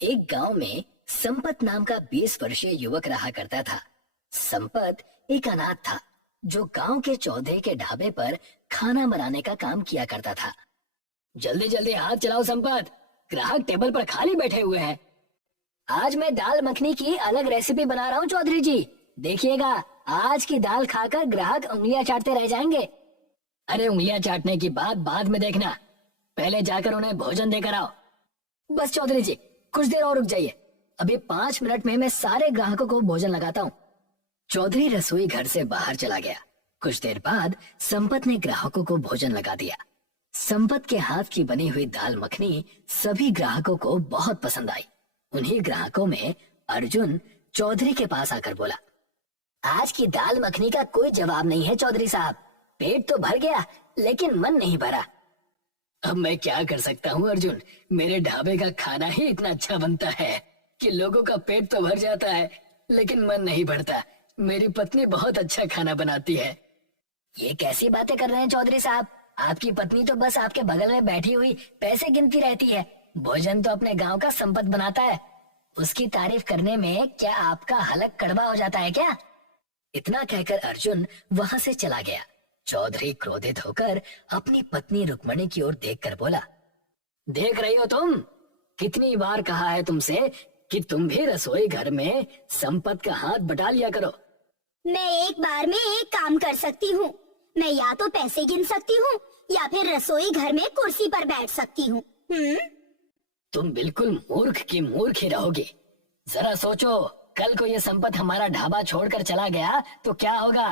एक गांव में संपत नाम का 20 वर्षीय युवक रहा करता था। संपत एक अनाथ था जो गांव के चौधरी के ढाबे पर खाना बनाने का काम किया करता था। जल्दी जल्दी हाथ चलाओ संपत, ग्राहक टेबल पर खाली बैठे हुए हैं। आज मैं दाल मखनी की अलग रेसिपी बना रहा हूँ चौधरी जी, देखिएगा आज की दाल खाकर ग्राहक उंगलियां चाटते रह जाएंगे। अरे उंगलियां चाटने की बात बाद में देखना, पहले जाकर उन्हें भोजन देकर आओ। बस चौधरी जी कुछ देर और रुक जाइए, अभी 5 मिनट में मैं सारे ग्राहकों को भोजन लगाता हूँ। चौधरी रसोई घर से बाहर चला गया। कुछ देर बाद संपत ने ग्राहकों को भोजन लगा दिया। संपत के हाथ की बनी हुई दाल मखनी सभी ग्राहकों को बहुत पसंद आई। उन्हीं ग्राहकों में अर्जुन चौधरी के पास आकर बोला, आज की दाल मखनी का कोई जवाब नहीं है चौधरी साहब, पेट तो भर गया लेकिन मन नहीं भरा। अब मैं क्या कर सकता हूँ अर्जुन, मेरे ढाबे का खाना ही इतना अच्छा बनता है कि लोगों का पेट तो भर जाता है लेकिन मन नहीं भरता। मेरी पत्नी बहुत अच्छा खाना बनाती है। ये कैसी बातें कर रहे हैं चौधरी साहब, आपकी पत्नी तो बस आपके बगल में बैठी हुई पैसे गिनती रहती है, भोजन तो अपने गांव का संपत बनाता है। उसकी तारीफ करने में क्या आपका हलक कड़वा हो जाता है क्या? इतना कहकर अर्जुन वहां से चला गया। चौधरी क्रोधित होकर अपनी पत्नी रुक्मणी की ओर देखकर बोला, देख रही हो तुम, कितनी बार कहा है तुमसे कि तुम भी रसोई घर में संपत का हाथ बटा लिया करो। मैं एक बार में एक काम कर सकती हूँ, मैं या तो पैसे गिन सकती हूँ या फिर रसोई घर में कुर्सी पर बैठ सकती हूँ। तुम बिल्कुल मूर्ख की मूर्ख ही रहोगी। जरा सोचो, कल को ये संपत हमारा ढाबा छोड़कर चला गया तो क्या होगा?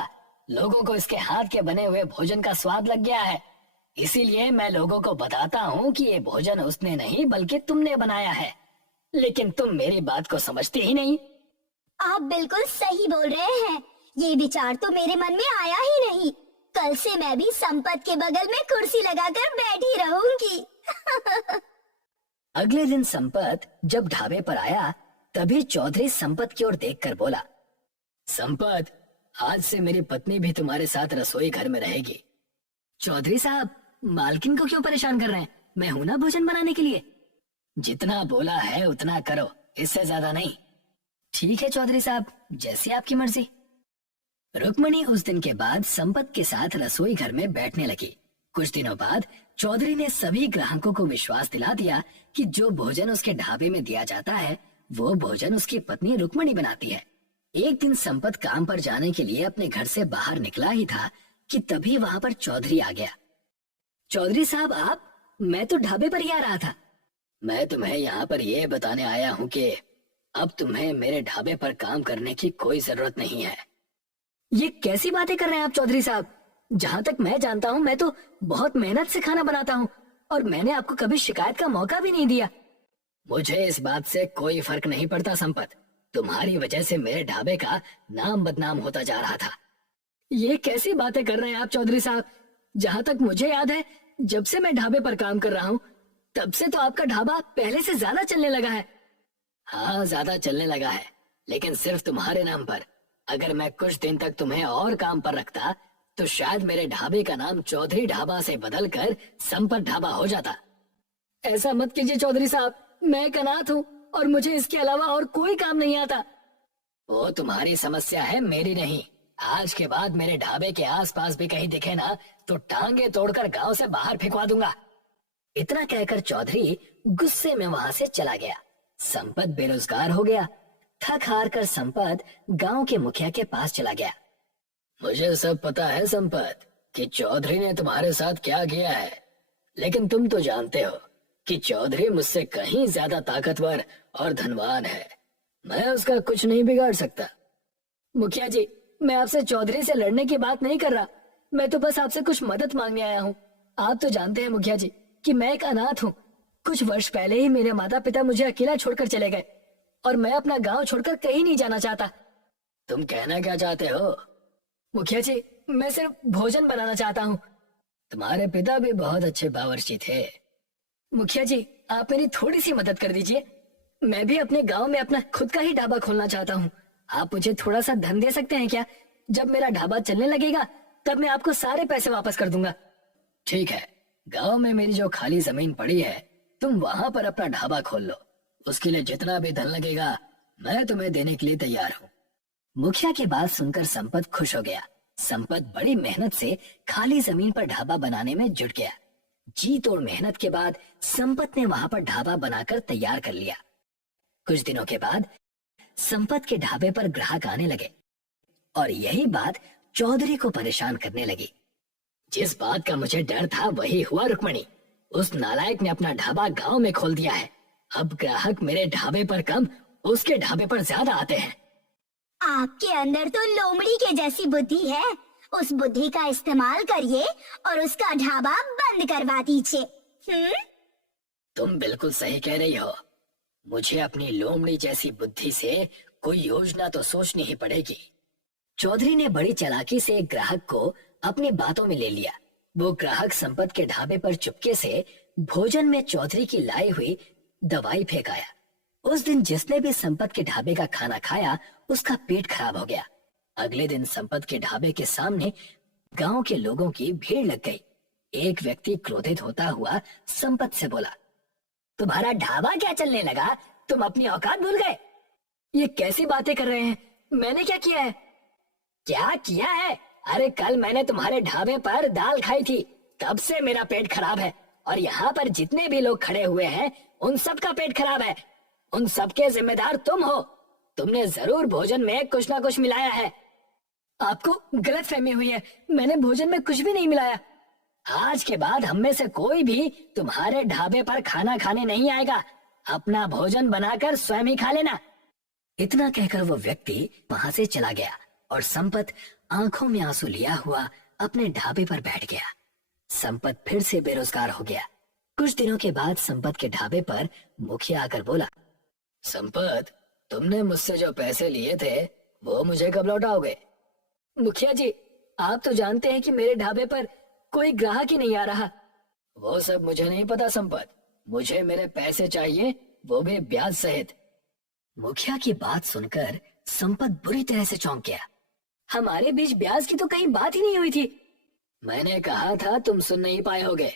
लोगों को इसके हाथ के बने हुए भोजन का स्वाद लग गया है, इसीलिए मैं लोगों को बताता हूँ कि ये भोजन उसने नहीं बल्कि तुमने बनाया है, लेकिन तुम मेरी बात को समझते ही नहीं। आप बिल्कुल सही बोल रहे हैं, ये विचार तो मेरे मन में आया ही नहीं। कल से मैं भी संपत के बगल में कुर्सी लगाकर बैठी रहूंगी। अगले दिन संपत जब ढाबे पर आया तभी चौधरी संपत की ओर देखकर बोला, संपत, आज से मेरी पत्नी भी तुम्हारे साथ रसोई घर में रहेगी। चौधरी साहब, मालकिन को क्यों परेशान कर रहे हैं? मैं हूं ना भोजन बनाने के लिए। जितना बोला है उतना करो, इससे ज्यादा नहीं। ठीक है चौधरी साहब, जैसी आपकी मर्जी। रुक्मणी उस दिन के बाद संपत के साथ रसोई घर में बैठने लगी। कुछ दिनों बाद चौधरी ने सभी ग्राहकों को विश्वास दिला दिया कि जो भोजन उसके ढाबे में दिया जाता है वो भोजन उसकी पत्नी रुक्मणी बनाती है। एक दिन संपत काम पर जाने के लिए अपने घर से बाहर निकला ही था कि तभी वहां पर चौधरी आ गया। चौधरी साहब आप? मैं तो ढाबे पर ही आ रहा था। मैं तुम्हें यहाँ पर यह बताने आया हूँ कि अब तुम्हें मेरे ढाबे पर काम करने की कोई जरूरत नहीं है। ये कैसी बातें कर रहे हैं आप चौधरी साहब? जहाँ तक मैं जानता हूँ मैं तो बहुत मेहनत से खाना बनाता हूँ और मैंने आपको कभी शिकायत का मौका भी नहीं दिया। मुझे इस बात से कोई फर्क नहीं पड़ता संपत, तुम्हारी वजह से मेरे ढाबे का नाम बदनाम होता जा रहा था। ये कैसी बातें कर रहे हैं आप चौधरी साहब? जहाँ तक मुझे याद है, जब से मैं ढाबे पर काम कर रहा हूँ तब से तो आपका ढाबा पहले से ज्यादा चलने लगा है। हाँ, ज्यादा चलने लगा है, लेकिन सिर्फ तुम्हारे नाम पर। अगर मैं कुछ दिन तक तुम्हें और काम पर रखता तो शायद मेरे ढाबे का नाम चौधरी ढाबा से बदलकर संपत ढाबा हो जाता। ऐसा मत कीजिए चौधरी साहब, मैं एक अनाथ हूँ और मुझे इसके अलावा और कोई काम नहीं आता। वो तुम्हारी समस्या है, मेरी नहीं। आज के बाद मेरे ढाबे के आसपास भी कहीं दिखे ना तो टांगे तोड़कर गांव से बाहर फेंकवा दूंगा। इतना कहकर चौधरी गुस्से में वहां से चला गया। संपत बेरोजगार हो गया। थक हार कर संपत गांव के मुखिया के पास चला गया। मुझे सब पता है संपत कि चौधरी ने तुम्हारे साथ क्या किया है, लेकिन तुम तो जानते हो कि चौधरी मुझसे कहीं ज्यादा ताकतवर और धनवान है। मैं उसका कुछ नहीं बिगाड़ सकता। मुखिया जी, मैं आपसे चौधरी से लड़ने की बात नहीं कर रहा, मैं तो बस आपसे कुछ मदद मांगने आया हूँ। आप तो जानते हैं मुखिया जी कि मैं एक अनाथ हूँ। कुछ वर्ष पहले ही मेरे माता पिता मुझे अकेला छोड़कर चले गए और मैं अपना गांव छोड़कर कहीं नहीं जाना चाहता। तुम कहना क्या चाहते हो? मुखिया जी, मैं सिर्फ भोजन बनाना चाहता हूँ। तुम्हारे पिता भी बहुत अच्छे बावर्ची थे। मुखिया जी, आप मेरी थोड़ी सी मदद कर दीजिए। मैं भी अपने गांव में अपना खुद का ही ढाबा खोलना चाहता हूँ। आप मुझे थोड़ा सा धन दे सकते हैं क्या? जब मेरा ढाबा चलने लगेगा तब मैं आपको सारे पैसे वापस कर दूंगा। ठीक है, गांव में मेरी जो खाली जमीन पड़ी है तुम वहां पर अपना ढाबा खोल लो। उसके लिए जितना भी धन लगेगा मैं तुम्हें देने के लिए तैयार हूँ। मुखिया की बात सुनकर संपत खुश हो गया। संपत बड़ी मेहनत से खाली जमीन पर ढाबा बनाने में जुट गया। जी तोड़ मेहनत के बाद संपत ने वहां पर ढाबा बनाकर तैयार कर लिया। कुछ दिनों के बाद संपत के ढाबे पर ग्राहक आने लगे और यही बात चौधरी को परेशान करने लगी। जिस बात का मुझे डर था वही हुआ रुक्मणी। उस नालायक ने अपना ढाबा गांव में खोल दिया है। अब ग्राहक मेरे ढाबे पर कम उसके ढाबे पर ज्यादा आते हैं। आपके अंदर तो लोमड़ी के जैसी बुद्धि है। उस बुद्धि का इस्तेमाल करिए और उसका ढाबा बंद करवा दीजिए। तुम बिल्कुल सही कह रही हो। मुझे अपनी लोमड़ी जैसी बुद्धि से कोई योजना तो सोचनी ही पड़ेगी। चौधरी ने बड़ी चालाकी से एक ग्राहक को अपनी बातों में ले लिया। वो ग्राहक संपत के ढाबे पर चुपके से भोजन में चौधरी की लाई हुई दवाई फेंक आया। उस दिन जिसने भी संपत के ढाबे का खाना खाया उसका पेट खराब हो गया। अगले दिन संपत के ढाबे के सामने गांव के लोगों की भीड़ लग गई। एक व्यक्ति क्रोधित होता हुआ संपत से बोला, तुम्हारा ढाबा क्या चलने लगा? तुम अपनी औकात भूल गए? ये कैसी बातें कर रहे हैं? मैंने क्या किया है? क्या किया है? अरे कल मैंने तुम्हारे ढाबे पर दाल खाई थी, तब से मेरा पेट खराब है। और यहाँ पर जितने भी लोग खड़े हुए हैं उन सब का पेट खराब है। उन सबके जिम्मेदार तुम हो। तुमने जरूर भोजन में कुछ ना कुछ मिलाया है। आपको गलतफहमी हुई है। मैंने भोजन में कुछ भी नहीं मिलाया। आज के बाद हम में से कोई भी तुम्हारे ढाबे पर खाना खाने नहीं आएगा। अपना भोजन बनाकर स्वयं ही खा लेना। इतना कहकर वो व्यक्ति वहां से चला गया और संपत आंखों में आंसू लिया हुआ अपने ढाबे पर बैठ गया। संपत फिर से बेरोजगार हो गया। कुछ दिनों के बाद संपत के ढाबे पर मुखिया आकर बोला, संपत, तुमने मुझसे जो पैसे लिए थे वो मुझे कब लौटाओगे? मुखिया जी, आप तो जानते हैं कि मेरे ढाबे पर कोई ग्राहक ही नहीं आ रहा। वो सब मुझे नहीं पता संपत। मुझे मेरे पैसे चाहिए, वो भी ब्याज सहित। मुखिया की बात सुनकर संपत बुरी तरह से चौंक गया। हमारे बीच ब्याज की तो कहीं बात ही नहीं हुई थी। मैंने कहा था तुम सुन नहीं पाए होगे।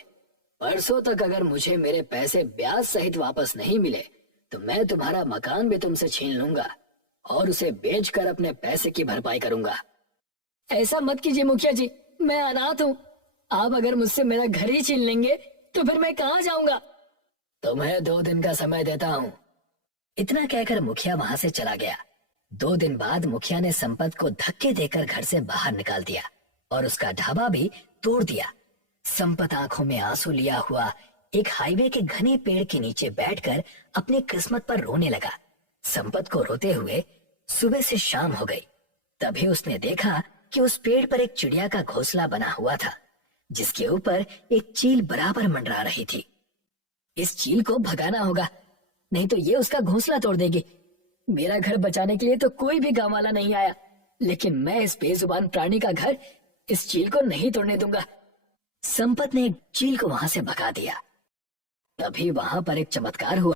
परसों तक अगर मुझे मेरे पैसे ब्याज सहित वापस नहीं मिले तो मैं तुम्हारा मकान भी तुमसे छीन लूंगा और उसे बेचकर अपने पैसे की भरपाई करूंगा। ऐसा मत कीजिए मुखिया जी, मैं अनाथ हूँ। आप अगर मुझसे मेरा घर ही छीन लेंगे तो फिर मैं कहाँ जाऊंगा? तुम्हें 2 दिन का समय देता हूँ। इतना कहकर मुखिया वहां से चला गया। 2 दिन बाद मुखिया ने संपत को धक्के देकर घर से बाहर निकाल दिया और उसका ढाबा भी तोड़ दिया। संपत आंखों में आंसू लिया हुआ एक हाईवे के घने पेड़ के नीचे बैठकर अपनी किस्मत पर रोने लगा। संपत को रोते हुए सुबह से शाम हो गई। तभी उसने देखा कि उस पेड़ पर एक चिड़िया का घोंसला बना हुआ था, जिसके ऊपर एक चील बराबर मंडरा रही थी। इस चील को भगाना होगा, नहीं तो ये उसका घोंसला तोड़ देगी। मेरा घर बचाने के लिए तो कोई भी गांव वाला नहीं आया, लेकिन मैं इस बेजुबान प्राणी का घर इस चील को नहीं तोड़ने दूंगा। संपत ने चील को वहां से भगा दिया। तभी वहां पर एक चमत्कार हुआ।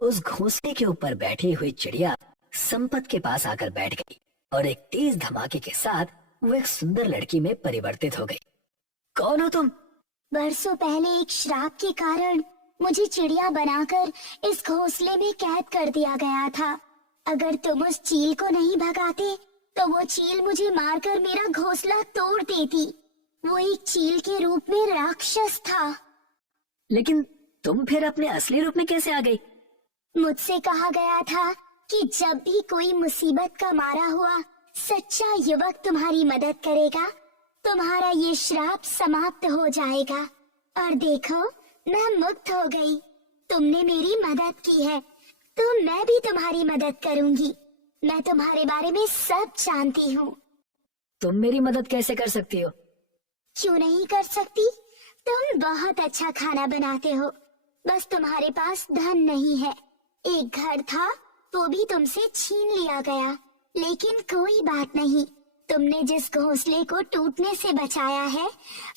उस घोंसले के ऊपर बैठी हुई चिड़िया संपत के पास आकर बैठ गई और एक तेज धमाके के साथ वो एक सुंदर लड़की में परिवर्तित हो गई। कौन हो तुम? बरसों पहले एक श्राप के कारण मुझे चिड़िया बनाकर इस घोंसले में कैद कर दिया गया था। अगर तुम उस चील को नहीं भगाते तो वो चील मुझे मारकर मेरा घोंसला तोड़ देती। वो एक चील के रूप में राक्षस था। लेकिन तुम फिर अपने असली रूप में कैसे आ गई? मुझसे कहा गया था कि जब भी कोई मुसीबत का मारा हुआ सच्चा युवक तुम्हारी मदद करेगा, तुम्हारा ये श्राप समाप्त हो जाएगा। और देखो, मैं मुक्त हो गई। तुमने मेरी मदद की है तो मैं भी तुम्हारी मदद करूंगी। मैं तुम्हारे बारे में सब जानती हूँ। तुम मेरी मदद कैसे कर सकती हो? क्यों नहीं कर सकती? तुम बहुत अच्छा खाना बनाते हो, बस तुम्हारे पास धन नहीं है। एक घर था, वो भी तुमसे छीन लिया गया, लेकिन कोई बात नहीं। तुमने जिस घोंसले को टूटने से बचाया है,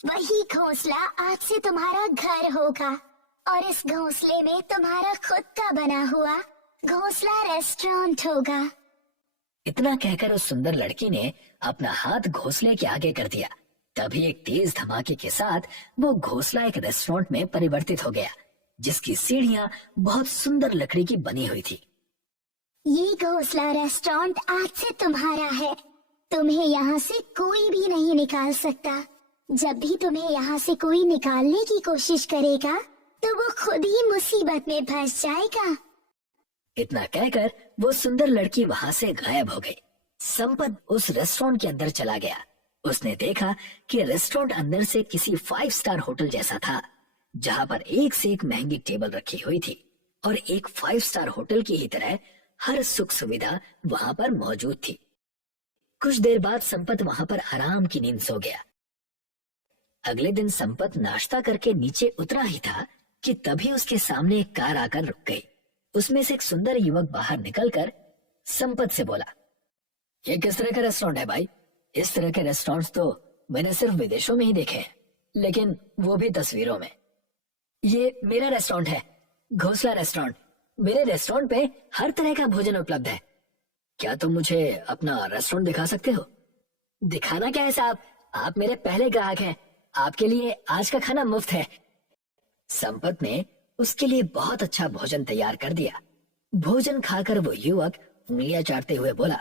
वही घोंसला आज से तुम्हारा घर होगा। और इस घोंसले में तुम्हारा खुद का बना हुआ घोंसला रेस्टोरेंट होगा। इतना कहकर उस सुंदर लड़की ने अपना हाथ घोंसले के आगे कर दिया। तभी एक तेज धमाके के साथ वो घोंसला एक रेस्टोरेंट में परिवर्तित हो गया, जिसकी सीढ़ियां बहुत सुंदर लकड़ी की बनी हुई थी। ये घोंसला रेस्टोरेंट आज से तुम्हारा है। तुम्हें यहाँ से कोई भी नहीं निकाल सकता। जब भी तुम्हें यहाँ से कोई निकालने की कोशिश करेगा तो वो खुद ही मुसीबत में फंस जाएगा। इतना कहकर वो सुंदर लड़की वहां से गायब हो गई। संपत उस रेस्टोरेंट के अंदर चला गया। उसने देखा कि रेस्टोरेंट अंदर से किसी 5 स्टार होटल जैसा था, जहां पर एक से एक महंगी टेबल रखी हुई थी और एक 5 स्टार होटल की ही तरह हर सुख सुविधा वहां पर मौजूद थी। कुछ देर बाद संपत वहां पर आराम की नींद सो गया। अगले दिन संपत नाश्ता करके नीचे उतरा ही था कि तभी उसके सामने एक कार आकर रुक गई। उसमें से एक सुंदर युवक बाहर निकलकर संपत से बोला, ये किस तरह का रेस्टोरेंट है भाई? इस तरह के रेस्टोरेंट्स तो मैंने सिर्फ विदेशों में ही देखे हैं, लेकिन वो भी तस्वीरों में। ये मेरा रेस्टोरेंट है, घोंसला रेस्टोरेंट। मेरे रेस्टोरेंट पे हर तरह का भोजन उपलब्ध है। क्या तुम मुझे अपना रेस्टोरेंट दिखा सकते हो? दिखाना क्या है साहब, आप मेरे पहले ग्राहक हैं। आपके लिए आज का खाना मुफ्त है। संपत ने उसके लिए बहुत अच्छा भोजन तैयार कर दिया। भोजन खाकर वो युवक उंगलियां चाटते हुए बोला,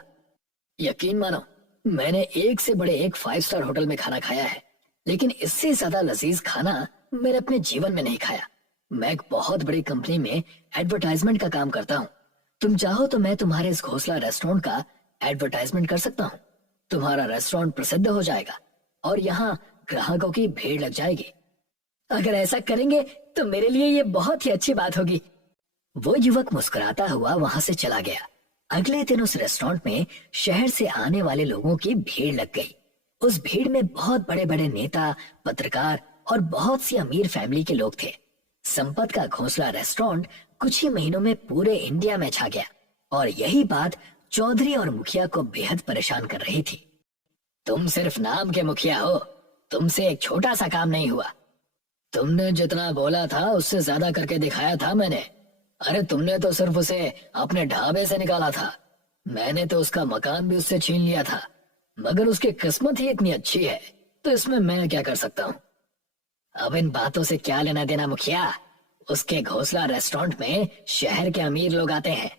यकीन मानो मैंने एक से बड़े एक 5 स्टार होटल में खाना खाया है, लेकिन इससे ज्यादा लजीज खाना मैंने अपने जीवन में नहीं खाया। मैं एक बहुत बड़ी कंपनी में एडवर्टाइजमेंट का काम करता हूँ। तुम चाहो तो मैं तुम्हारे इस घोंसला रेस्टोरेंट का एडवर्टाइजमेंट कर सकता हूँ। तुम्हारा रेस्टोरेंट प्रसिद्ध हो जाएगा और यहाँ ग्राहकों की भीड़ लग जाएगी। अगर ऐसा करेंगे तो मेरे लिए ये बहुत ही अच्छी बात होगी। वो युवक मुस्कुराता हुआ वहां से चला गया। अगले दिन उस रेस्टोरेंट में शहर से आने वाले लोगों की भीड़ लग गई। उस भीड़ में बहुत बड़े बड़े नेता, पत्रकार और बहुत सी अमीर फैमिली के लोग थे। संपत का घोंसला रेस्टोरेंट कुछ ही महीनों में पूरे इंडिया में छा गया और यही बात चौधरी और मुखिया को बेहद परेशान कर रही थी। तुम सिर्फ नाम के मुखिया हो, तुमसे एक छोटा सा काम नहीं हुआ। तुमने जितना बोला था उससे ज्यादा करके दिखाया था मैंने। अरे तुमने तो सिर्फ उसे अपने ढाबे से निकाला था, मैंने तो उसका मकान भी उससे छीन लिया था। मगर उसकी किस्मत ही इतनी अच्छी है, तो इसमें मैं क्या कर सकता हूँ। अब इन बातों से क्या लेना देना मुखिया। उसके घोंसला रेस्टोरेंट में शहर के अमीर लोग आते हैं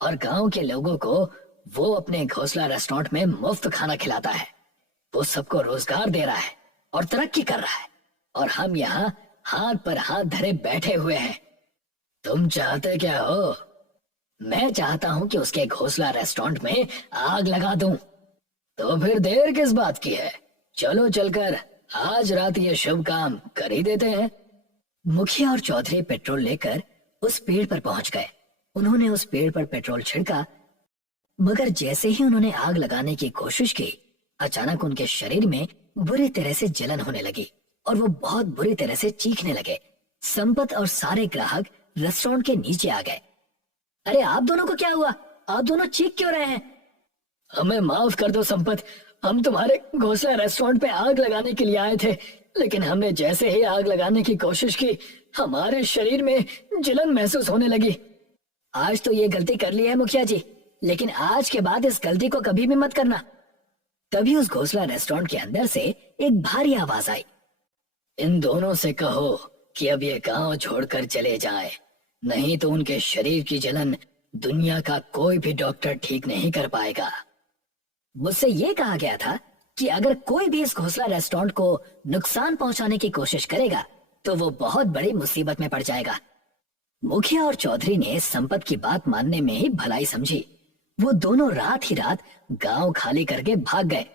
और गांव के लोगों को वो अपने घोंसला रेस्टोरेंट में मुफ्त खाना खिलाता है। वो सबको रोजगार दे रहा है और तरक्की कर रहा है, और हम यहाँ हाथ पर हाथ धरे बैठे हुए हैं। तुम चाहते क्या हो? मैं चाहता हूँ कि उसके घोंसला रेस्टोरेंट में आग लगा दूं। तो फिर देर किस बात की है? चलो चलकर आज रात ये शुभ काम कर ही देते हैं। मुखिया और चौधरी पेट्रोल लेकर उस पेड़ पर पहुंच गए। उन्होंने उस पेड़ पर पेट्रोल छिड़का, मगर जैसे ही उन्होंने आग लगाने की कोशिश की, अचानक उनके शरीर में बुरी तरह से जलन होने लगी और वो बहुत बुरी तरह से चीखने लगे। संपत और सारे ग्राहक रेस्टोरेंट के नीचे आ गए। अरे आप दोनों को क्या हुआ? आप दोनों चीख क्यों रहे हैं? हमें माफ कर दो संपत, हम तुम्हारे घोंसला रेस्टोरेंट पे आग लगाने के लिए आए थे, लेकिन हमने जैसे ही आग लगाने की कोशिश की, हमारे शरीर में जलन महसूस होने लगी। आज तो ये गलती कर ली है मुखिया जी, लेकिन आज के बाद इस गलती को कभी भी मत करना। तभी उस घोंसला रेस्टोरेंट के अंदर से एक भारी आवाज आई, इन दोनों से कहो कि अब ये गांव छोड़कर चले जाएं, नहीं तो उनके शरीर की जलन दुनिया का कोई भी डॉक्टर ठीक नहीं कर पाएगा। मुझसे ये कहा गया था कि अगर कोई भी इस घोंसला रेस्टोरेंट को नुकसान पहुंचाने की कोशिश करेगा तो वो बहुत बड़ी मुसीबत में पड़ जाएगा। मुखिया और चौधरी ने संपत की बात मानने में ही भलाई समझी। वो दोनों रात ही रात गांव खाली करके भाग गए